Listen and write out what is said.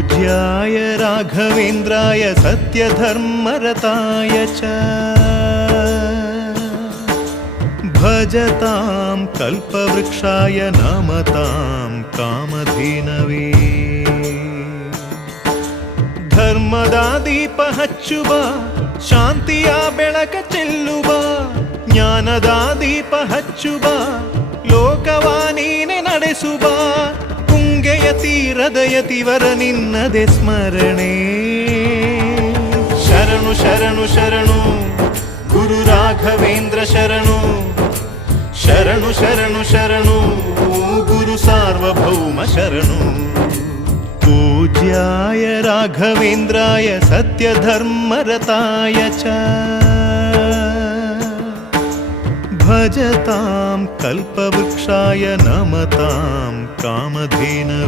पूज्याय राघवेन्द्राय सत्यधर्मरताय च भजतां कल्पवृक्षाय नमतां कामधेनवे ಧರ್ಮದ ದೀಪ ಹಚ್ಚುವ ಶಾಂತಿಯ ಬೆಳಕ ಚೆಲ್ಲುವ ಜ್ಞಾನದ ದೀಪ ಹಚ್ಚುವ ಲೋಕವ ನೀನೆ ನಡೆಸುವ ತುಂಗೆಯ ತೀರದ ಯತಿವರ ನಿನ್ನದೆ ಸ್ಮರಣೆ ಶರಣು ಶರಣು ಶರಣು ಗುರು ರಾಘವೇಂದ್ರ ಶರಣು ಶರಣು ಶರಣು ಶರಣು ಗುರು ಸಾರ್ವಭೌಮ ಶರಣು पूज्याय राघवेन्द्राय सत्यधर्मरताय च भजतां कल्पवृक्षाय नमतां कामधेनवे।